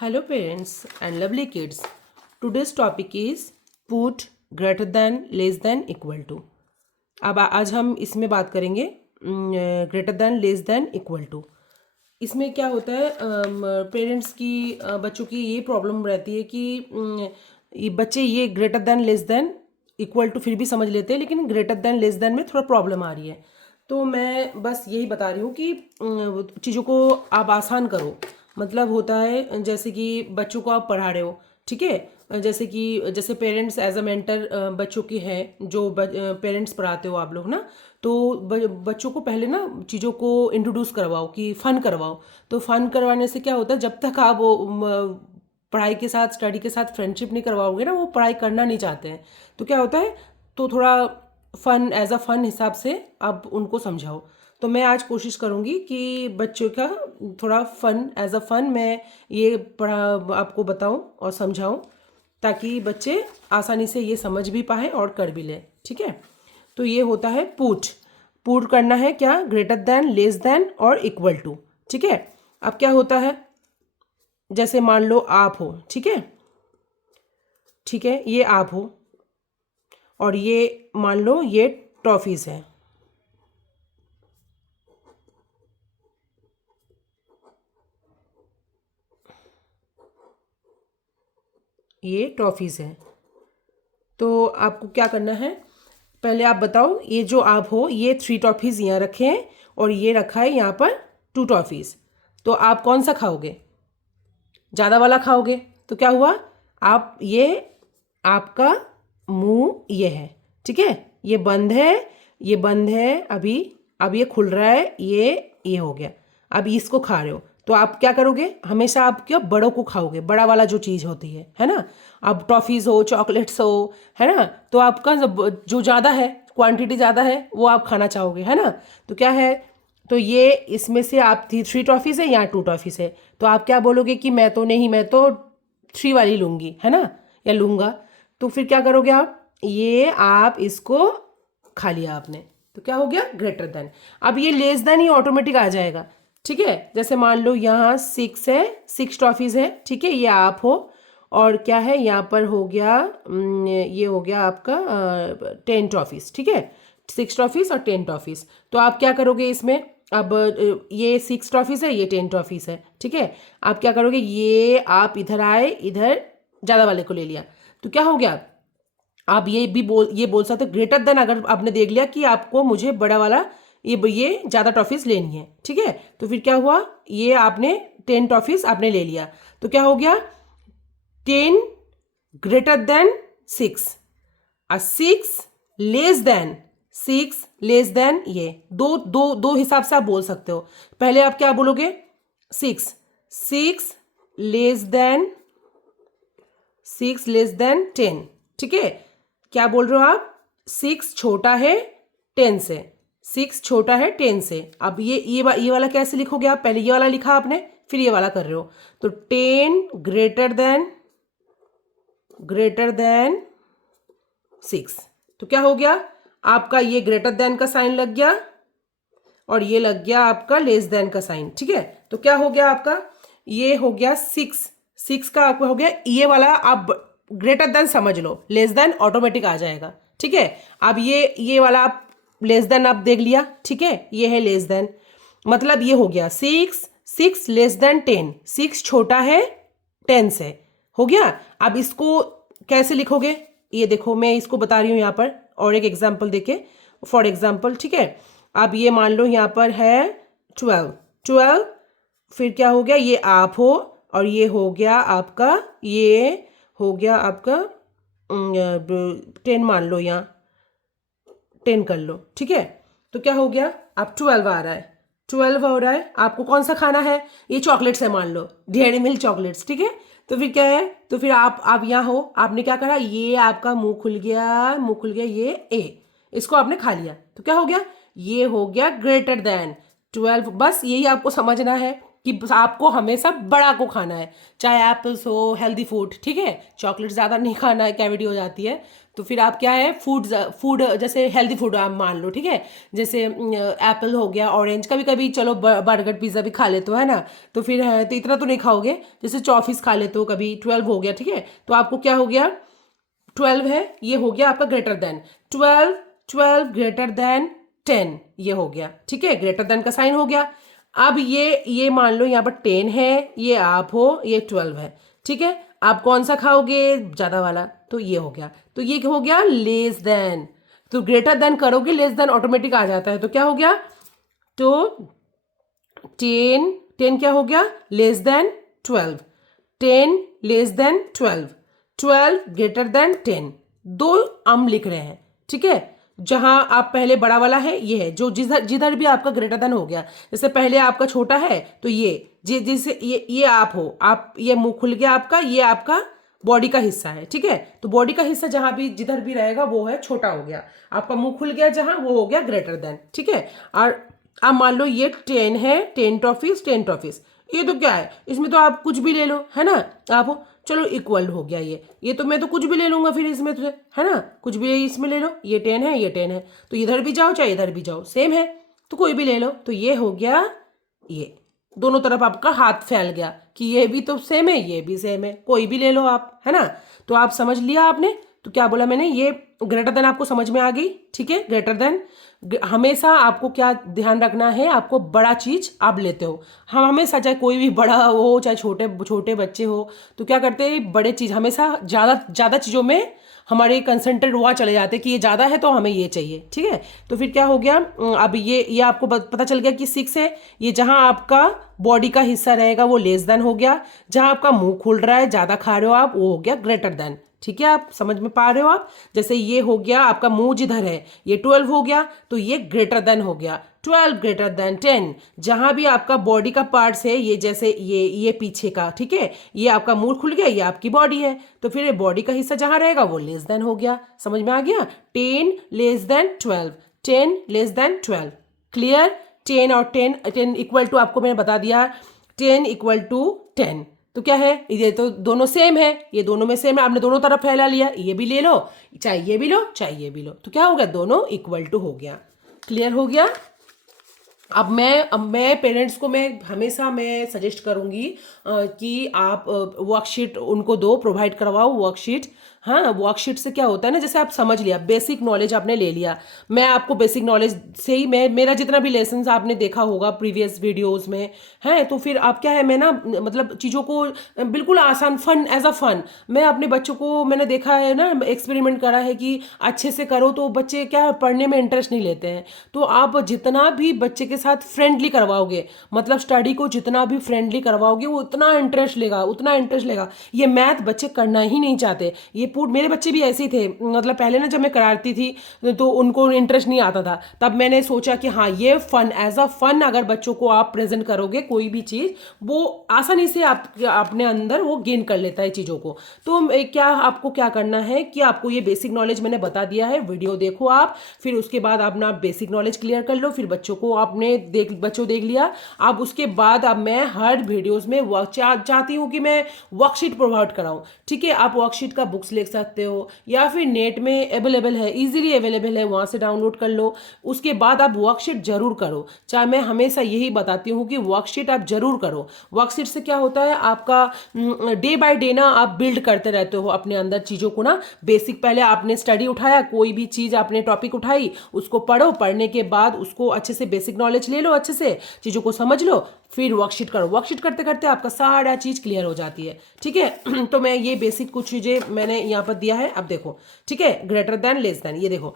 Hello parents and lovely kids. Today's topic is put greater than less than equal to. अब आज हम इसमें बात करेंगे greater than less than equal to. इसमें क्या होता है पेरेंट्स की बच्चों की ये प्रॉब्लम रहती है कि ये बच्चे ये greater than less than equal to फिर भी समझ लेते हैं, लेकिन ग्रेटर देन लेस देन में थोड़ा प्रॉब्लम आ रही है। तो मैं बस यही बता रही हूँ कि चीज़ों को आप आसान करो। मतलब होता है जैसे कि बच्चों को आप पढ़ा रहे हो, ठीक है, जैसे पेरेंट्स एज अ मेंटर बच्चों की है, जो पेरेंट्स पढ़ाते हो आप लोग ना, तो बच्चों को पहले ना चीज़ों को इंट्रोड्यूस करवाओ कि फ़न करवाओ। तो फ़न करवाने से क्या होता है, जब तक आप पढ़ाई के साथ स्टडी के साथ फ्रेंडशिप नहीं करवाओगे ना, वो पढ़ाई करना नहीं चाहते हैं। तो क्या होता है, तो थोड़ा फ़न एज अ फ़न हिसाब से आप उनको समझाओ। तो मैं आज कोशिश करूँगी कि बच्चों का थोड़ा फ़न एज अ फ़न मैं ये पढ़ा आपको बताऊँ और समझाऊँ, ताकि बच्चे आसानी से ये समझ भी पाए और कर भी लें, ठीक है। तो ये होता है पुट। पुट करना है क्या, ग्रेटर देन लेस देन और इक्वल टू, ठीक है। अब क्या होता है, जैसे मान लो आप हो, ठीक है, ठीक है, ये आप हो और ये मान लो ये टॉफ़ीज़ है, ये टॉफ़ीज़ है। तो आपको क्या करना है, पहले आप बताओ, ये जो आप हो ये 3 टॉफ़ीज़ यहाँ रखे हैं और ये रखा है यहाँ पर 2 टॉफ़ीज़। तो आप कौन सा खाओगे, ज़्यादा वाला खाओगे। तो क्या हुआ, आप ये आपका मुंह ये है, ठीक है, ये बंद है, ये बंद है अभी, अब ये खुल रहा है, ये हो गया। अब इसको खा रहे हो, तो आप क्या करोगे, हमेशा आप क्या बड़ों को खाओगे, बड़ा वाला जो चीज़ होती है ना। अब टॉफ़ीज़ हो, चॉकलेट्स हो, है ना, तो आपका जो ज़्यादा है, क्वांटिटी ज़्यादा है, वो आप खाना चाहोगे, है ना। तो क्या है, तो ये इसमें से आप 3 टॉफ़ीज़ है या 2 टॉफ़ीज़ है, तो आप क्या बोलोगे कि मैं तो नहीं, मैं तो 3 वाली लूँगी, है ना, या लूँगा। तो फिर क्या करोगे आप, ये आप इसको खा लिया आपने, तो क्या हो गया, ग्रेटर देन। अब ये लेस देन ही ऑटोमेटिक आ जाएगा, ठीक है। जैसे मान लो यहाँ 6 है, 6 टॉफ़ीज़ है, ठीक है, ये आप हो, और क्या है यहाँ पर हो गया, ये हो गया आपका 10 टॉफ़ीज़, ठीक है, 6 टॉफ़ीज़ और 10 टॉफ़ीज़। तो आप क्या करोगे इसमें, अब ये 6 टॉफ़ीज़ है, ये 10 टॉफ़ीज़ है, ठीक है। आप क्या करोगे, ये आप इधर आए, इधर ज़्यादा वाले को ले लिया, तो क्या हो गया, आप ये बोल सकते ग्रेटर देन। अगर आपने देख लिया कि आपको मुझे बड़ा वाला ये ज़्यादा टॉफ़ीज़ लेनी है, ठीक है, तो फिर क्या हुआ, ये आपने 10 टॉफ़ीज़ आपने ले लिया, तो क्या हो गया, 10 greater than 6, 6 less than, 6 less than, ये दो दो दो हिसाब से आप बोल सकते हो। पहले आप क्या बोलोगे, 6 6 लेस देन, 6 लेस देन 10, ठीक है। क्या बोल रहे हो आप, 6 छोटा है 10 से, 6 छोटा है 10 से। अब ये वाला कैसे लिखोगे आप, पहले ये वाला लिखा आपने, फिर ये वाला कर रहे हो, तो 10 ग्रेटर देन 6। तो क्या हो गया, आपका ये ग्रेटर देन का साइन लग गया और ये लग गया आपका लेस देन का साइन, ठीक है। तो क्या हो गया आपका, ये हो गया 6 का आपका हो गया, ये वाला आप ग्रेटर देन समझ लो, लेस देन ऑटोमेटिक आ जाएगा, ठीक है। अब ये वाला आप लेस देन आप देख लिया, ठीक है, ये है लेस देन, मतलब ये हो गया 6 लेस देन 10, 6 छोटा है 10 से, हो गया। अब इसको कैसे लिखोगे, ये देखो मैं इसको बता रही हूँ यहाँ पर, और एक एग्जाम्पल देके, फॉर एग्जाम्पल, ठीक है। अब ये मान लो यहाँ पर है 12, फिर क्या हो गया, ये आप हो और ये हो गया आपका, ये हो गया आपका 10, मान लो यहाँ 10 कर लो, ठीक है। तो क्या हो गया, अब 12 आ रहा है, 12 हो रहा है, आपको कौन सा खाना है, ये चॉकलेट्स है, मान लो डेयरी मिल्क चॉकलेट्स, ठीक है। तो फिर क्या है, तो फिर आप यहाँ हो, आपने क्या करा, ये आपका मुंह खुल गया, ये इसको आपने खा लिया, तो क्या हो गया, ये हो गया ग्रेटर देन 12। बस यही आपको समझना है, कि आपको हमेशा बड़ा को खाना है, चाहे एप्पल्स हो, हेल्दी फूड, ठीक है, चॉकलेट ज़्यादा नहीं खाना है, कैविटी हो जाती है। तो फिर आप क्या है, फूड जैसे हेल्दी फूड आप मान लो, ठीक है, जैसे एप्पल हो गया, ऑरेंज, कभी कभी चलो बर्गर पिज़्ज़ा भी खा लेते हो, है ना। तो फिर है तो इतना तो नहीं खाओगे, जैसे टॉफीज़ खा लेते हो कभी, 12 हो गया, ठीक है। तो आपको क्या हो गया, 12 है, ये हो गया आपका ग्रेटर देन 12, 12 ग्रेटर देन 10, ये हो गया, ठीक है, ग्रेटर देन का साइन हो गया। अब ये मान लो यहाँ पर 10 है, ये आप हो, ये 12 है, ठीक है। आप कौन सा खाओगे, ज़्यादा वाला, तो ये हो गया, तो ये हो गया लेस देन। तो ग्रेटर देन करोगे, लेस देन ऑटोमेटिक आ जाता है, तो क्या हो गया, तो 10, 10 क्या हो गया, less than 12, 10 less than 12, 12 greater than 10, दो हम लिख रहे हैं, ठीक है। जहां आप पहले बड़ा वाला है, ये है जो जिधर जिधर भी आपका ग्रेटर देन हो गया, जैसे पहले आपका छोटा है तो ये जैसे ये आप हो, आप ये मुंह खुल गया आपका, ये आपका बॉडी का हिस्सा है, ठीक है। तो बॉडी का हिस्सा जहां भी जिधर भी रहेगा वो है छोटा हो गया, आपका मुंह खुल गया जहां, वो हो गया ग्रेटर देन, ठीक है। और अब मान लो ये 10 है, 10 टॉफीज, 10 टॉफीज, ये तो क्या है, इसमें तो आप कुछ भी ले लो, है ना। आप चलो इक्वल हो गया, ये तो मैं तो कुछ भी ले लूंगा फिर इसमें, तो है ना, कुछ भी इसमें ले लो, ये 10 है, ये 10 है, तो इधर भी जाओ चाहे इधर भी जाओ, सेम है, तो कोई भी ले लो, तो ये हो गया, ये दोनों तरफ आपका हाथ फैल गया कि ये भी तो सेम है, ये भी सेम है, कोई भी ले लो आप, है ना। तो आप समझ लिया आपने, तो क्या बोला मैंने, ये ग्रेटर देन आपको समझ में आ गई, ठीक है। ग्रेटर देन हमेशा आपको क्या ध्यान रखना है, आपको बड़ा चीज आप लेते हो, हम हमेशा चाहे कोई भी बड़ा हो चाहे छोटे छोटे बच्चे हो, तो क्या करते हैं, बड़े चीज हमेशा ज़्यादा ज़्यादा चीज़ों में हमारे कंसंट्रेट हुआ चले जाते हैं कि ये ज़्यादा है तो हमें ये चाहिए, ठीक है। तो फिर क्या हो गया, अब ये आपको पता चल गया कि 6 है, ये जहाँ आपका बॉडी का हिस्सा रहेगा वो लेस देन हो गया, जहाँ आपका मुंह खुल रहा है, ज़्यादा खा रहे हो आप, वो हो गया ग्रेटर देन, ठीक है। आप समझ में पा रहे हो आप, जैसे ये हो गया आपका मुंह जिधर है, ये 12 हो गया, तो ये ग्रेटर देन हो गया, 12 ग्रेटर देन 10, जहां भी आपका बॉडी का पार्ट्स है, ये जैसे ये पीछे का, ठीक है, ये आपका मुंह खुल गया, ये आपकी बॉडी है, तो फिर बॉडी का हिस्सा जहां रहेगा वो लेस देन हो गया, समझ में आ गया। 10 less than 12, 10 less than 12, clear. 10 और 10 इक्वल टू, आपको मैंने बता दिया 10 इक्वल टू 10, तो क्या है, ये तो दोनों सेम है, ये दोनों में सेम है, आपने दोनों तरफ फैला लिया, ये भी ले लो चाहे ये भी लो चाहे ये भी लो, तो क्या हो गया, दोनों इक्वल टू हो गया, क्लियर हो गया। अब मैं पेरेंट्स को मैं हमेशा मैं सजेस्ट करूंगी कि आप वर्कशीट उनको दो, प्रोवाइड करवाओ वर्कशीट। हाँ, वर्कशीट से क्या होता है ना, जैसे आप समझ लिया, बेसिक नॉलेज आपने ले लिया, मैं आपको बेसिक नॉलेज से ही मेरा जितना भी लेसन आपने देखा होगा प्रीवियस वीडियोस में है, तो फिर आप क्या है, मैं ना मतलब चीज़ों को बिल्कुल आसान, फन एज अ फन, मैं अपने बच्चों को मैंने देखा है ना, एक्सपेरिमेंट करा है कि अच्छे से करो तो बच्चे क्या पढ़ने में इंटरेस्ट नहीं लेते हैं। तो आप जितना भी बच्चे के साथ फ्रेंडली करवाओगे, मतलब स्टडी को जितना भी फ्रेंडली करवाओगे, वो उतना इंटरेस्ट लेगा, उतना इंटरेस्ट लेगा। ये मैथ बच्चे करना ही नहीं चाहते, ये मेरे बच्चे भी ऐसे ही थे, मतलब पहले ना जब मैं कराती थी तो उनको इंटरेस्ट नहीं आता था, तब मैंने सोचा कि हाँ ये फन, एज अ फन अगर बच्चों को आप प्रेजेंट करोगे कोई भी चीज़, वो आसानी से आप अपने अंदर वो गेन कर लेता है चीज़ों को। तो क्या आपको क्या करना है कि आपको ये बेसिक नॉलेज मैंने बता दिया है, वीडियो देखो आप, फिर उसके बाद अपना बेसिक नॉलेज क्लियर कर लो, फिर बच्चों को आपने बच्चों देख लिया, अब उसके बाद अब मैं हर वीडियोस में चाहती हूँ कि मैं वर्कशीट प्रोवाइड कराऊँ, ठीक है। आप वर्कशीट का बुक्स ले सकते हो या फिर नेट में अवेलेबल है, इजीली अवेलेबल है, वहाँ से डाउनलोड कर लो। उसके बाद आप वर्कशीट जरूर करो, चाहे मैं हमेशा यही बताती हूँ कि वर्कशीट आप जरूर करो। वर्कशीट से क्या होता है, आपका डे बाय डे ना आप बिल्ड करते रहते हो अपने अंदर चीज़ों को ना। बेसिक पहले आपने स्टडी उठाया, कोई भी चीज़ आपने टॉपिक उठाई, उसको पढ़ो, पढ़ने के बाद उसको अच्छे से बेसिक नॉलेज ले लो, अच्छे से चीज़ों को समझ लो, फिर वर्कशीट करो। वर्कशीट करते करते आपका सारा चीज़ क्लियर हो जाती है, ठीक है। तो मैं ये बेसिक कुछ चीज़ें मैंने यहाँ पर दिया है, अब देखो, ठीक है। ग्रेटर देन, लेस देन, ये देखो,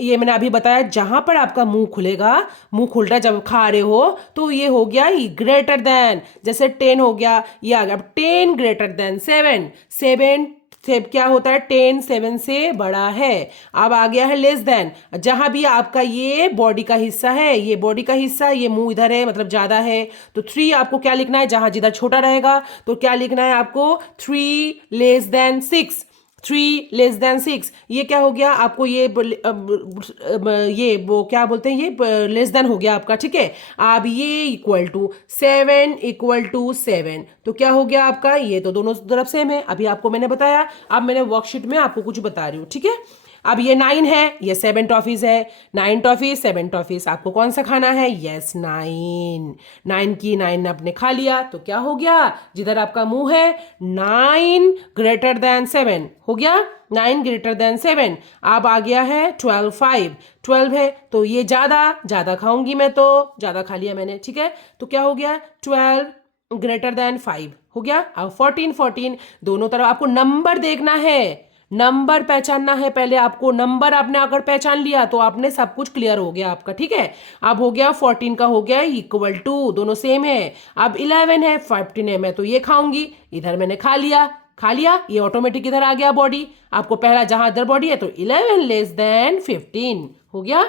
ये मैंने अभी बताया, जहां पर आपका मुंह खुलेगा, मुंह खुल रहा है जब खा रहे हो, तो ये हो गया ग्रेटर देन, जैसे 10 हो गया, ये आ गया। अब 10 ग्रेटर देन 7, 7 से क्या होता है, 10 7 से बड़ा है। अब आ गया है लेस देन, जहां भी आपका ये बॉडी का हिस्सा है, ये बॉडी का हिस्सा, ये मुंह इधर है मतलब ज्यादा है, तो 3 आपको क्या लिखना है, जहां जिधर छोटा रहेगा तो क्या लिखना है आपको, 3 लेस देन 6, 3 <6, ये क्या हो गया आपको, ये वो क्या बोलते हैं, ये लेस देन हो गया आपका, ठीक है। अब ये इक्वल टू 7 तो क्या हो गया आपका, ये तो दोनों तरफ सेम है, अभी आपको मैंने बताया। अब मैंने वर्कशीट में आपको कुछ बता रही हूँ, ठीक है। अब ये 9 है, ये 7 टॉफीज है, 9 टॉफीज 7 टॉफीज, आपको कौन सा खाना है, यस 9 की 9 आपने खा लिया, तो क्या हो गया, जिधर आपका मुंह है 9 ग्रेटर देन 7 हो गया, 9 ग्रेटर देन 7। अब आ गया है 12 है, तो ये ज़्यादा खाऊंगी मैं, तो ज़्यादा खा लिया मैंने, ठीक है। तो क्या हो गया, 12 ग्रेटर देन 5 हो गया। अब 14 दोनों तरफ आपको नंबर देखना है, नंबर पहचानना है पहले आपको। नंबर आपने अगर पहचान लिया तो आपने सब कुछ क्लियर हो गया आपका, ठीक है। अब हो गया 14 का हो गया इक्वल टू, दोनों सेम है। अब 11 है, 15 है, मैं तो ये खाऊंगी, इधर मैंने खा लिया, ये ऑटोमेटिक इधर आ गया बॉडी आपको, पहला जहां इधर बॉडी है, तो 11 लेस देन 15 हो गया।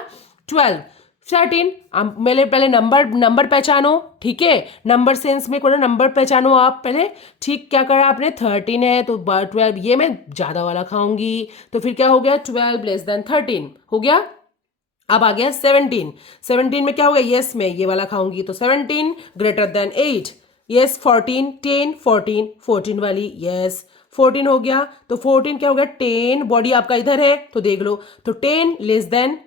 12 13, मेरे पहले नंबर पहचानो, ठीक है। नंबर सेंस में कोई नंबर पहचानो आप पहले, ठीक। क्या करा आपने, 13 है तो 12, ये मैं ज़्यादा वाला खाऊंगी, तो फिर क्या हो गया, 12 लेस देन 13 हो गया। अब आ गया 17 में क्या हो गया, यस मैं ये वाला खाऊंगी, तो 17 ग्रेटर देन 8, यस 14 10 14 वाली, यस 14 हो गया। तो 14 क्या हो गया, 10 बॉडी आपका इधर है तो देख लो, तो 10 लेस देन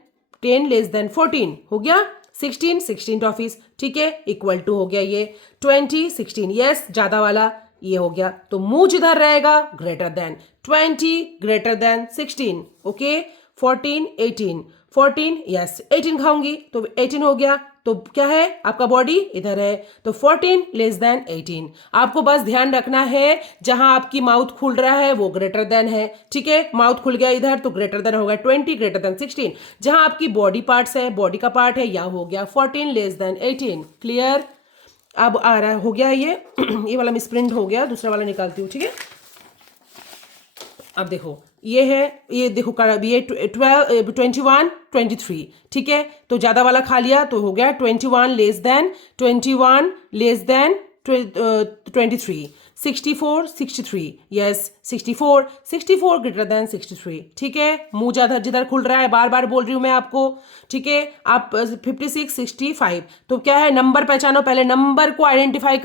14 हो गया। 16 टॉफीज, ठीक है, इक्वल टू हो गया ये 20 16, यस ज़्यादा वाला ये हो गया। तो मुंह जिधर रहेगा greater than 20 greater than 16, okay. 14 yes 18 खाऊंगी, तो 18 हो गया। तो क्या है आपका बॉडी इधर है, तो 14 लेस देन 18। आपको बस ध्यान रखना है जहां आपकी माउथ खुल रहा है वो ग्रेटर देन है, ठीक है। माउथ खुल गया इधर तो ग्रेटर देन होगा 20 ग्रेटर देन 16। जहां आपकी बॉडी पार्ट्स है, बॉडी का पार्ट है, या हो गया 14 लेस देन 18। क्लियर। अब आ रहा हो गया ये वाला मिसप्रिंट हो गया, दूसरा वाला निकालती हूँ, ठीक है। अब देखो ये है, ये देखो ये 21 23, ठीक है। तो ज़्यादा वाला खा लिया तो हो गया 21 less than 23, 64 63, yes 64 greater than 63, ठीक है। मुंह ज़्यादा जिधर खुल रहा है, बार बार बोल रही हूँ मैं आपको, ठीक है। आप 56 65, तो क्या है, नंबर पहचानो, पहले नंबर को आइडेंटिफाई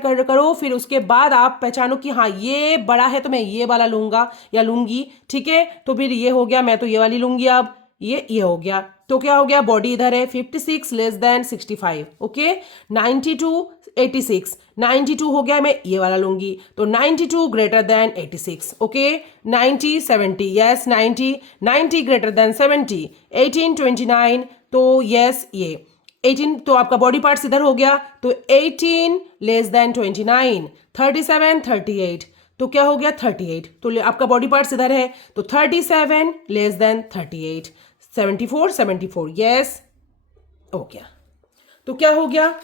करो, फिर उसके बाद आप पहचानो कि हाँ ये बड़ा है तो मैं ये वाला लूंगा या लूंगी, ठीक है। तो फिर ये हो गया, मैं तो ये वाली लूंगी, अब ये हो गया। तो क्या हो गया, बॉडी इधर है 56 लेस देन 65, ओके। 92 86, 92 हो गया, मैं ये वाला लूंगी, तो 92 greater than 86, okay. 90 70, yes 90 greater than 70। 18 29, तो यस ये 18, तो आपका बॉडी पार्ट्स इधर हो गया, तो 18 लेस देन 29। 37 38, तो क्या हो गया 38, तो आपका बॉडी पार्ट्स इधर है, तो 37 लेस देन 38। 74 यस हो गया। तो क्या हो गया,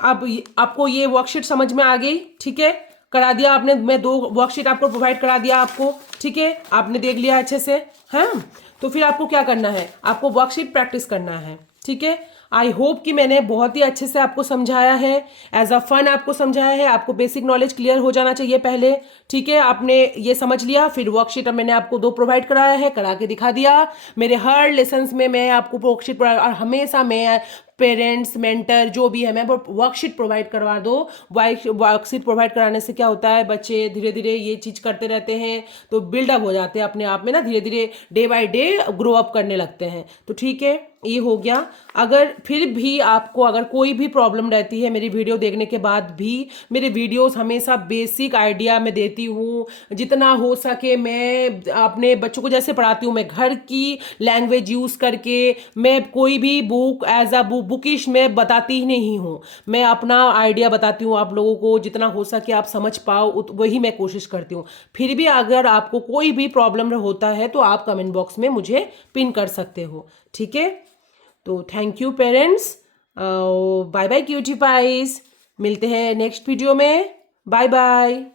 अब आपको ये वर्कशीट समझ में आ गई, ठीक है। करा दिया आपने, मैं 2 वर्कशीट आपको प्रोवाइड करा दिया आपको, ठीक है। आपने देख लिया अच्छे से, हाँ। तो फिर आपको क्या करना है, आपको वर्कशीट प्रैक्टिस करना है, ठीक है। आई होप कि मैंने बहुत ही अच्छे से आपको समझाया है, एज अ फन आपको समझाया है। आपको बेसिक नॉलेज क्लियर हो जाना चाहिए पहले, ठीक है। आपने ये समझ लिया, फिर वर्कशीट अब मैंने आपको 2 प्रोवाइड कराया है, करा के दिखा दिया। मेरे हर लेसन्स में मैं आपको वर्कशीट, और हमेशा मैं पेरेंट्स मेंटर जो भी है, मैं वर्कशीट प्रोवाइड करवा दो। वर्कशीट प्रोवाइड कराने से क्या होता है, बच्चे धीरे धीरे ये चीज़ करते रहते हैं, तो बिल्डअप हो जाते हैं अपने आप में ना, धीरे धीरे day by day grow up करने लगते हैं। तो ठीक है, ये हो गया। अगर फिर भी आपको अगर कोई भी प्रॉब्लम रहती है मेरी वीडियो देखने के बाद भी, मेरे वीडियोस हमेशा बेसिक आइडिया मैं देती हूँ, जितना हो सके मैं अपने बच्चों को जैसे पढ़ाती हूँ, मैं घर की लैंग्वेज यूज़ करके, मैं कोई भी बुक एज अ बुकिश में बताती ही नहीं हूँ, मैं अपना आइडिया बताती हूँ आप लोगों को, जितना हो सके आप समझ पाओ वही मैं कोशिश करती हूँ। फिर भी अगर आपको कोई भी प्रॉब्लम होता है तो आप कमेंट बॉक्स में मुझे पिन कर सकते हो, ठीक है। तो thank you parents, bye bye cutie pies, मिलते हैं नेक्स्ट वीडियो में, बाय बाय।